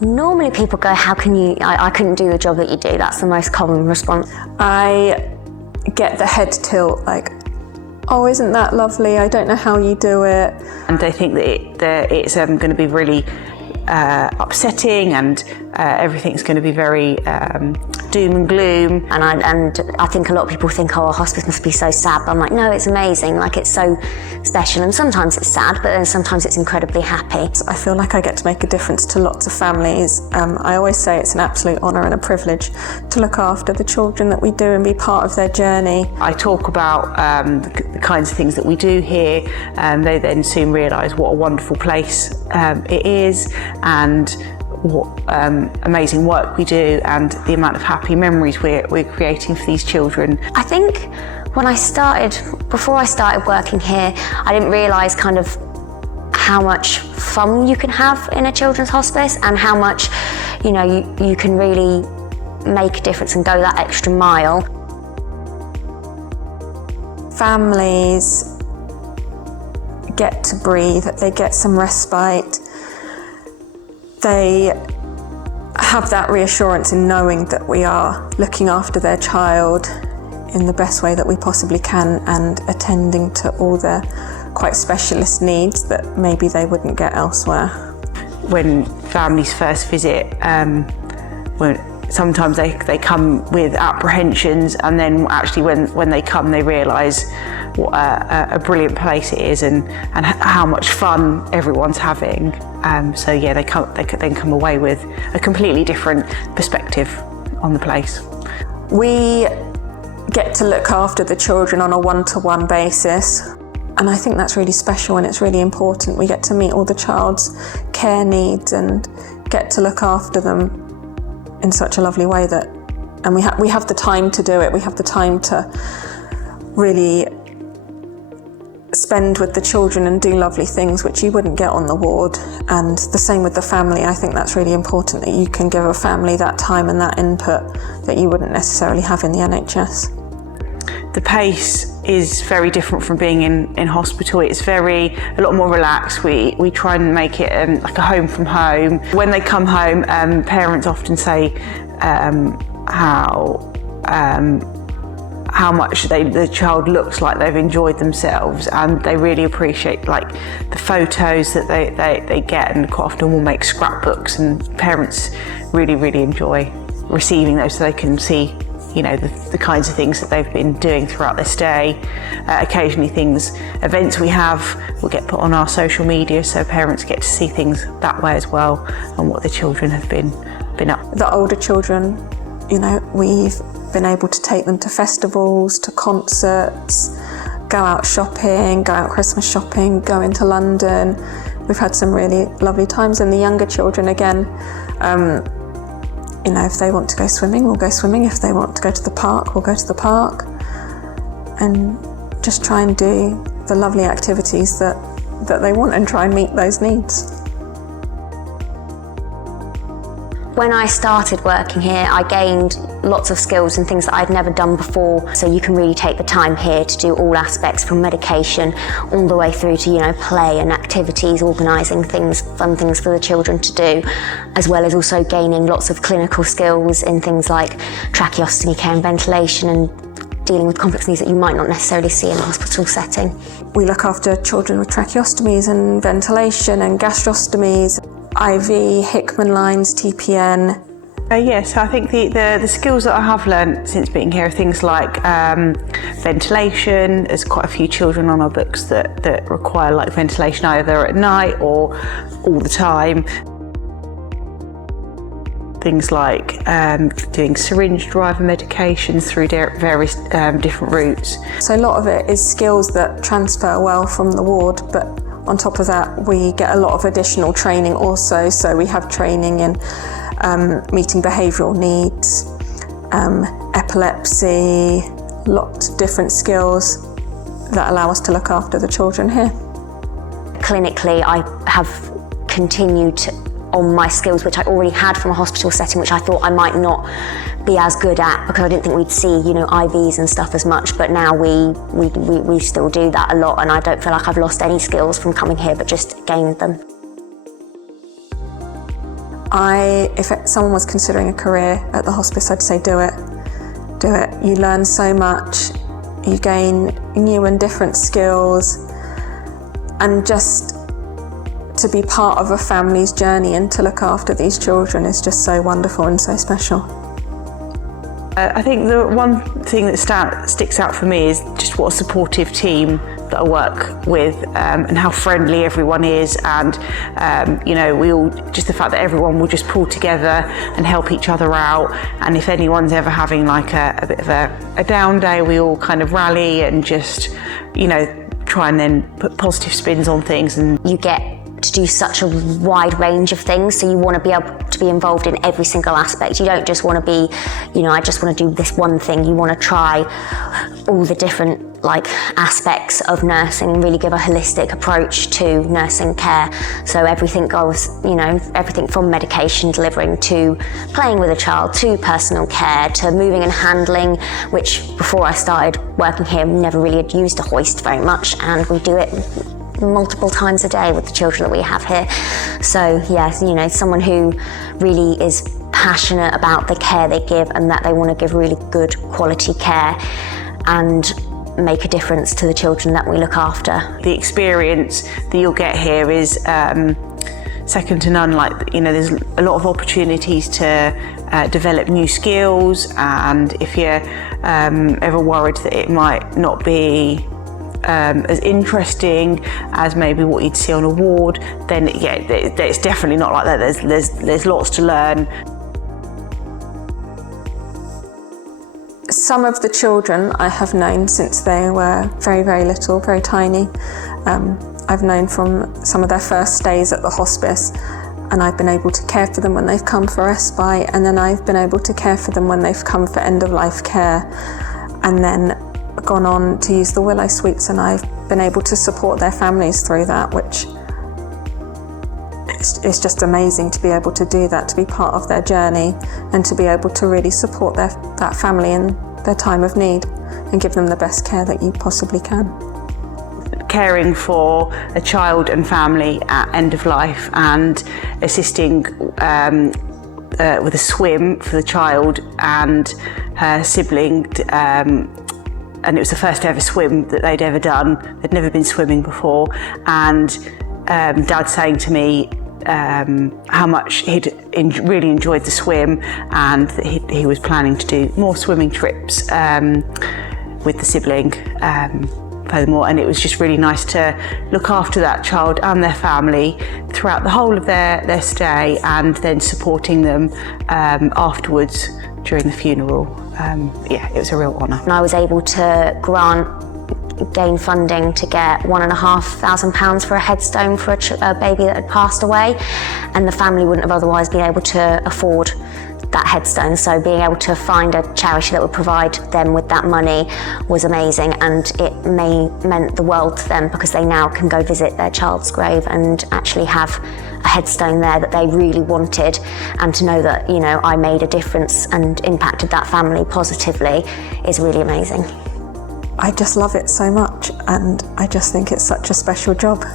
Normally people go, how can you, I couldn't do the job that you do. That's the most common response. I get the head tilt, like, oh, isn't that lovely? I don't know how you do it. And they think that it's going to be really upsetting, and everything's going to be very doom and gloom. And I think a lot of people think, oh, a hospice must be so sad. But I'm like, no, it's amazing. Like, it's so special. And sometimes it's sad, but then sometimes it's incredibly happy. I feel like I get to make a difference to lots of families. I always say it's an absolute honour and a privilege to look after the children that we do and be part of their journey. I talk about the kinds of things that we do here, and they then soon realise what a wonderful place it is, and what amazing work we do, and the amount of happy memories we're creating for these children. I think before I started working here, I didn't realise kind of how much fun you can have in a children's hospice, and how much, you know, you can really make a difference and go that extra mile. Families get to breathe, they get some respite. They have that reassurance in knowing that we are looking after their child in the best way that we possibly can, and attending to all their quite specialist needs that maybe they wouldn't get elsewhere. When Families first visit, sometimes they come with apprehensions, and then actually when they come, they realise what a brilliant place it is, and how much fun everyone's having. So yeah, they then come away with a completely different perspective on the place. We get to look after the children on a one-to-one basis, and I think that's really special and it's really important. We get to meet all the child's care needs and get to look after them in such a lovely way and we have the time to do it. We have the time to really spend with the children and do lovely things which you wouldn't get on the ward. And the same with the family. I think that's really important, that you can give a family that time and that input that you wouldn't necessarily have in the NHS. The pace is very different from being in hospital. It's a lot more relaxed. We try and make it like a home from home. When they come home, parents often say how much the child looks like they've enjoyed themselves, and they really appreciate like the photos that they get, and quite often will make scrapbooks, and parents really enjoy receiving those so they can see, you know, the kinds of things that they've been doing throughout their stay. Occasionally events we have will get put on our social media, so parents get to see things that way as well, and what the children have been up. The older children, you know, we've been able to take them to festivals, to concerts, go out shopping, go out Christmas shopping, go into London. We've had some really lovely times. And the younger children, again, you know, if they want to go swimming, we'll go swimming. If they want to go to the park, we'll go to the park. And just try and do the lovely activities that they want and try and meet those needs. When I started working here, I gained lots of skills and things that I'd never done before. So you can really take the time here to do all aspects, from medication all the way through to, you know, play and activities, organising things, fun things for the children to do, as well as also gaining lots of clinical skills in things like tracheostomy care and ventilation, and dealing with complex needs that you might not necessarily see in a hospital setting. We look after children with tracheostomies and ventilation and gastrostomies, IV, Hickman lines, TPN. Yes, I think the skills that I have learnt since being here are things like ventilation. There's quite a few children on our books that require like ventilation either at night or all the time. Things like doing syringe driver medications through various different routes. So a lot of it is skills that transfer well from the ward, but on top of that, we get a lot of additional training also. So we have training in meeting behavioural needs, epilepsy, lots of different skills that allow us to look after the children here. Clinically, I have continued on my skills which I already had from a hospital setting, which I thought I might not be as good at because I didn't think we'd see, you know, IVs and stuff as much, but now we still do that a lot, and I don't feel like I've lost any skills from coming here but just gained them. If someone was considering a career at the hospice, I'd say do it. Do it. You learn so much, you gain new and different skills, and just to be part of a family's journey and to look after these children is just so wonderful and so special. I think the one thing that sticks out for me is just what a supportive team that I work with, and how friendly everyone is, and just the fact that everyone will just pull together and help each other out. And if anyone's ever having like a bit of a down day, we all kind of rally and just, try and then put positive spins on things. And you get to do such a wide range of things, so you want to be able to be involved in every single aspect. You don't just want to be, I just want to do this one thing. You want to try all the different aspects of nursing and really give a holistic approach to nursing care. So everything goes, everything from medication delivering to playing with a child to personal care to moving and handling, which before I started working here, never really had used a hoist very much, and we do it multiple times a day with the children that we have here. So yes, someone who really is passionate about the care they give and that they want to give really good quality care and make a difference to the children that we look after. The experience that you'll get here is second to none. There's a lot of opportunities to develop new skills, and if you're ever worried that it might not be as interesting as maybe what you'd see on a ward, then it's definitely not like that. There's lots to learn. Some of the children I have known since they were very, very little, very tiny. I've known from some of their first stays at the hospice, and I've been able to care for them when they've come for respite, and then I've been able to care for them when they've come for end-of-life care, and then gone on to use the Willow Suites, and I've been able to support their families through that, which it's just amazing to be able to do that, to be part of their journey and to be able to really support that family in their time of need and give them the best care that you possibly can. Caring for a child and family at end of life and assisting with a swim for the child and her sibling, and it was the first ever swim that they'd ever done. They'd never been swimming before, and Dad saying to me how much he'd really enjoyed the swim, and that he was planning to do more swimming trips with the sibling furthermore. And it was just really nice to look after that child and their family throughout the whole of their stay, and then supporting them afterwards during the funeral. It was a real honour. And I was able to gain funding to get £1,500 for a headstone for a baby that had passed away, and the family wouldn't have otherwise been able to afford that headstone. So being able to find a charity that would provide them with that money was amazing, and it meant the world to them, because they now can go visit their child's grave and actually have a headstone there that they really wanted, and to know that I made a difference and impacted that family positively is really amazing. I just love it so much, and I just think it's such a special job.